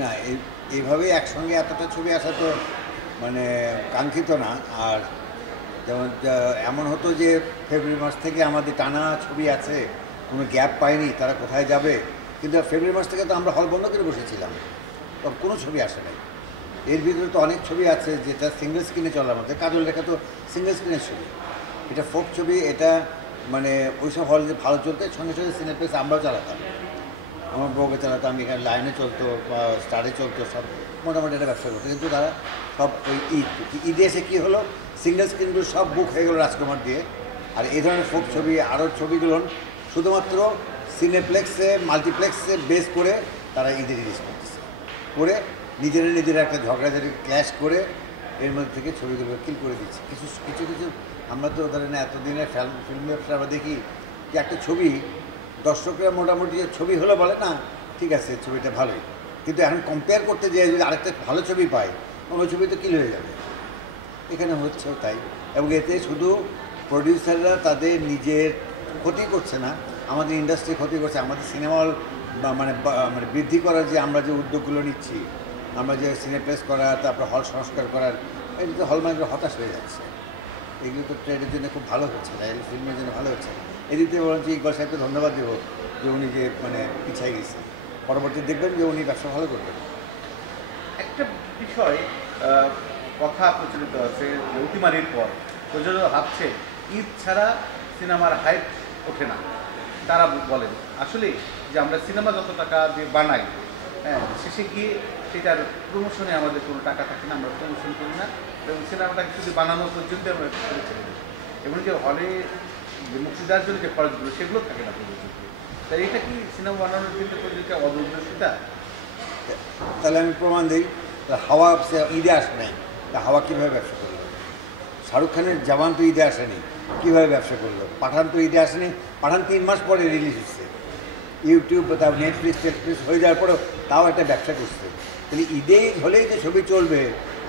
না এইভাবেই একসঙ্গে এতটা ছবি আসা তো মানে কাঙ্ক্ষিত না। আর যেমন এমন হতো যে ফেব্রুয়ারি মাস থেকে আমাদের টানা ছবি আছে, কোনো গ্যাপ পায়নি, তারা কোথায় যাবে। কিন্তু ফেব্রুয়ারি মাস থেকে তো আমরা হল বন্ধ করে বসেছিলাম, তখন কোনো ছবি আসে নাই। এর ভিতরে তো অনেক ছবি আছে যেটা সিঙ্গেল স্ক্রিনে চলার মধ্যে। কাজল রেখা তো সিঙ্গেল স্ক্রিনের ছবি, এটা ফোক ছবি। এটা মানে ওইসব হল যে ভালো চলতে সঙ্গে সঙ্গে সিনেপ্লেক্স আমরাও চালাতাম, আমার বউকে চালাতাম, এখানে লাইনে চলতো বা স্টারে চলতো, সব মোটামুটি একটা ব্যবসা করতো। কিন্তু তারা সব ওই ঈদে এসে কী হলো, সিঙ্গেল স্ক্রিনগুলো সব বুক হয়ে গেলো রাজকুমার দিয়ে। আর এই ধরনের ফোক ছবি আরও ছবিগুলো শুধুমাত্র সিনেপ্লেক্সে মাল্টিপ্লেক্সে বেস করে তারা ঈদে রিলিজ করতেছে, করে নিজেরা একটা ঝগড়াঝাড়ি ক্ল্যাশ করে এর মধ্যে থেকে ছবিগুলো কিল করে দিচ্ছে। কিছু কিছু কিছু আমরা তো ধরেন এতদিনের ফিল্ম ব্যবসা আমরা দেখি যে একটা ছবি দর্শকরা মোটামুটি ছবি হলো বলে না ঠিক আছে ছবিটা ভালোই, কিন্তু এখন কম্পেয়ার করতে যেয়ে যদি আরেকটা ভালো ছবি পায় অন্য ছবি তো কিল হয়ে যাবে। এখানে হচ্ছেও তাই। এবং এতে শুধু প্রডিউসাররা তাদের নিজের ক্ষতি করছে না, আমাদের ইন্ডাস্ট্রি ক্ষতি করছে। আমাদের সিনেমা হল মানে মানে বৃদ্ধি করার যে আমরা যে উদ্যোগগুলো নিচ্ছি, আমরা যে সিনেপ্লেক্স করা, তারপর হল সংস্কার করার, এগুলো তো হল মালিকরা হতাশ হয়ে যাচ্ছে। এগুলো তো ট্রেডের জন্য খুব ভালো হচ্ছে না, এগুলো ফিল্মের জন্য ভালো হচ্ছে না। এদিক থেকে বরঞ্চ ইকবাল সাহেবকে ধন্যবাদ দেবো যে উনি যে মানে পিছাই গেছে। পরবর্তী দেখবেন যে উনি ব্যবসা ভালো করবেন। একটা বিষয় কথা প্রচলিত আছে যে অতিমারির পর প্রযোজক ভাবছে ঈদ ছাড়া সিনেমার হাইপ ওঠে না। তারা বলেন আসলে যে আমরা সিনেমা যত টাকা দিয়ে বানাই, হ্যাঁ, শেষে গিয়ে সেটার প্রমোশনে আমাদের কোনো টাকা থাকে না, আমরা প্রমোশন করি না, এবং সিনেমাটাকে শুধু বানানো পর্যন্ত আমরা করে ছেড়ে দিই। এবং যে হলে যে মুক্তি দেওয়ার জন্য যে খরচগুলো সেগুলো থাকে না প্রযোজককে। তাই এটা কি সিনেমা বানানোর ক্ষেত্রে প্রযোজকের অদূরদর্শিতা? তাহলে আমি প্রমাণ দিই। হাওয়া ঈদে আসে নাই, তা হাওয়া কীভাবে ব্যবসা করলো? শাহরুখ খানের জওয়ান তো ঈদে আসেনি, কীভাবে ব্যবসা করলো? পাঠান তো ঈদে আসেনি, পাঠান 3 মাস পরে রিলিজ হচ্ছে। ইউটিউব তারপর নেটফ্লিক্স হয়ে যাওয়ার পরেও তাও একটা ব্যবসা করছে। তাহলে ঈদে হলেই যে ছবি চলবে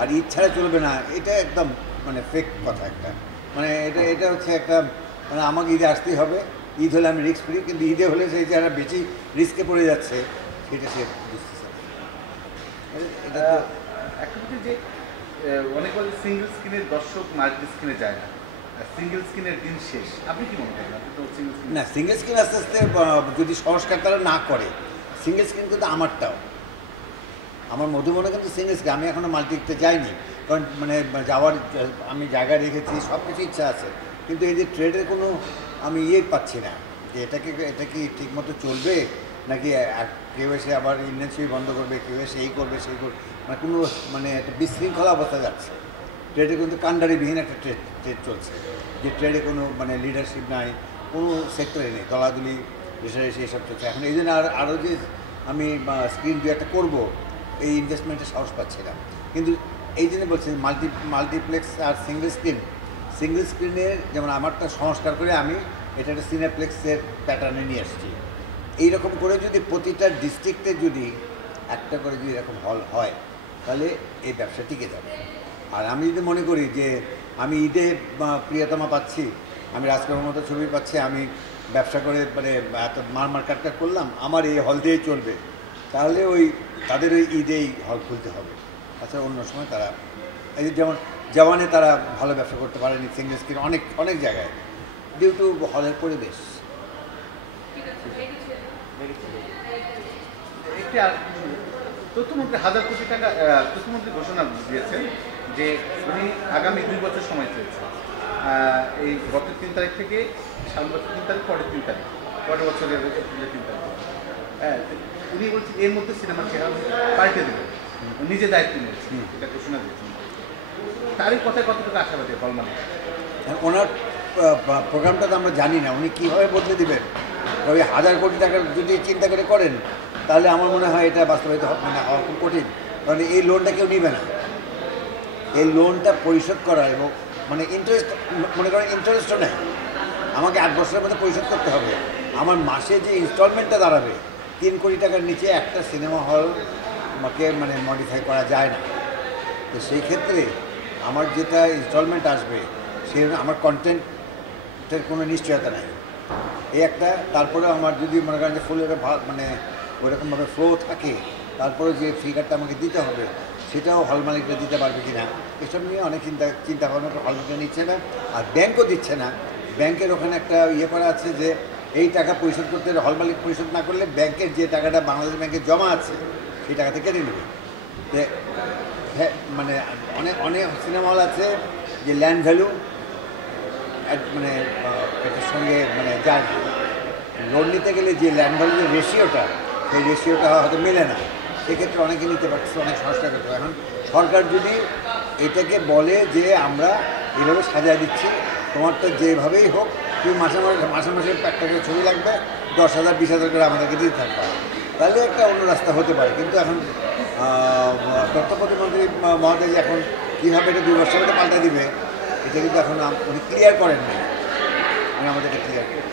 আর ঈদ ছাড়া চলবে না, এটা একদম মানে ফেক কথা একটা। মানে এটা হচ্ছে একটা মানে আমাকে ঈদে আসতেই হবে, ঈদ হলে আমি রিস্ক ফ্রি, কিন্তু ঈদে হলে সেই যারা বেশি রিস্কে পড়ে যাচ্ছে সেটা সে বুঝতেছে না। এটা তো একটা হচ্ছে যে অনেক বলে সিঙ্গেল স্ক্রিনের দর্শক মাল্টি স্ক্রিনে যায় না, সিঙ্গেল স্ক্রিনের দিন শেষ। আপনি কি মনে করেন? আপনি তো সিঙ্গেল স্ক্রিন না, সিঙ্গেল স্ক্রিন আস্তে আস্তে যদি সংস্কার তারা না করে, সিঙ্গেল স্ক্রিন কিন্তু আমারটাও, আমার মধুবনে কিন্তু সিঙ্গেল স্ক্রিন, আমি এখনও মাল্টিতে যাইনি। কারণ মানে যাওয়ার আমি জায়গা রেখেছি, সব কিছু ইচ্ছা আছে, কিন্তু এই যে ট্রেডের কোনো আমি পাচ্ছি না যে এটা কি ঠিকমতো চলবে, নাকি কেউ এসে আবার ইন্ডিয়ান ছবি বন্ধ করবে, কেউ এসে এই করবে সেই করবে, মানে কোনো মানে একটা বিশৃঙ্খলা অবস্থা যাচ্ছে। ট্রেডে কিন্তু কাণ্ডারিবিহীন একটা ট্রেড চলছে, যে ট্রেডে কোনো মানে লিডারশিপ নাই, কোনো সেক্টরে নেই, দলাদলি রেসারেসি এসব চলছে। এখন এই জন্য আরও যে আমি স্ক্রিন দু একটা করবো, এই ইনভেস্টমেন্টের সাহস পাচ্ছি না। কিন্তু এই জন্য বলছি মাল্টিপ্লেক্স আর সিঙ্গেল স্ক্রিনের যেমন আমারটা সংস্কার করে আমি এটা একটা সিনেপ্লেক্সের প্যাটার্নে নিয়ে আসছি। এইরকম করে যদি প্রতিটা ডিস্ট্রিক্টে যদি একটা করে যদি এরকম হল হয়, তাহলে এই ব্যবসা টিকে যাবে। আর আমি যদি মনে করি যে আমি ঈদে প্রিয়তমা পাচ্ছি, আমি রাজকুমার মতো ছবি পাচ্ছি, আমি ব্যবসা করে মানে এত মার্কাটটা করলাম, আমার এই হল দিয়েই চলবে, তাহলে ওই তাদের ওই ঈদেই হল খুলতে হবে। আচ্ছা, অন্য সময় তারা এই যেমন জওয়ানে তারা ভালো ব্যবসা করতে পারেনি, সিঙ্গেল স্ক্রিন অনেক অনেক জায়গায় ডিউ টু হলের পরিবেশ। একটি তথ্যমন্ত্রী 1000 কোটি টাকা তথ্যমন্ত্রী ঘোষণা দিয়েছেন যে উনি আগামী 2 বছর সময় চেয়েছেন। এই গত 3 তারিখ থেকে সামনে বছর 3 তারিখ, পরের 3 তারিখ, পরের বছরের এপ্রিলের 3 তারিখ। উনি বলছেন এর মধ্যে সিনেমার চেহারা পাল্টে দেবেন, নিজে দায়িত্ব নিয়েছেন, এটা ঘোষণা দিয়েছেন। তারই কথায় কতটুকু আশাবাদী হল মানে? ওনার প্রোগ্রামটা তো আমরা জানি না, উনি কীভাবে বদলে দেবেন। ওই 1000 কোটি টাকার যদি চিন্তা করে করেন, তাহলে আমার মনে হয় এটা বাস্তবায়িত মানে হওয়া খুব কঠিন। কারণ এই লোনটা কেউ নেবে না, এই লোনটা পরিশোধ করা এবং মানে ইন্টারেস্ট, মনে করেন ইন্টারেস্টও নেই, আমাকে 8 বছরের মধ্যে পরিশোধ করতে হবে। আমার মাসে যে ইনস্টলমেন্টটা দাঁড়াবে 3 কোটি টাকার নিচে একটা সিনেমা হল আমাকে মানে মডিফাই করা যায় না। তো সেই ক্ষেত্রে আমার যেটা ইনস্টলমেন্ট আসবে সে আমার কন্টেন্টের কোনো নিশ্চয়তা নেই, এই একটা। তারপরে আমার যদি মনে করেন যে ফুলের মানে ওইরকমভাবে ফ্লো থাকে, তারপরে যে ফিগারটা আমাকে দিতে হবে সেটাও হল মালিকরা দিতে পারবে কি না, এসব নিয়ে অনেক চিন্তা ভাবনা হল মালিকরা নিচ্ছে না, আর ব্যাংকও দিচ্ছে না। ব্যাংকের ওখানে একটা ইয়ে করা আছে যে এই টাকা পরিশোধ করতে হল মালিক পরিশোধ না করলে ব্যাংকের যে টাকাটা বাংলাদেশ ব্যাংকে জমা আছে সেই টাকাতে কেটে নেবে। হ্যাঁ, মানে অনেক অনেক সিনেমা হল আছে যে ল্যান্ড ভ্যালু মানে এটার সঙ্গে মানে যার লোন নিতে গেলে যে ল্যান্ড ভ্যালুর রেশিওটা সেই রেশিওটা হয়তো মেলে না, সেক্ষেত্রে অনেকে নিতে পারছে, অনেক সংস্থা করতে পারে। এখন সরকার যদি এটাকে বলে যে আমরা এভাবে সাজায় দিচ্ছি, তোমার তো যেভাবেই হোক তুমি মাসে মাসে একটা করে ছবি লাগবে, 10,000 20,000 করে আমাদেরকে দিতে থাকবে, তাহলে একটা অন্য রাস্তা হতে পারে। কিন্তু এখন তথ্য প্রতিমন্ত্রী মহোদয় যে এখন কীভাবে এটা 2 বছর পাল্টা দিবে, এটা কিন্তু এখন উনি ক্লিয়ার করেন না, উনি আমাদেরকে ক্লিয়ার করেন।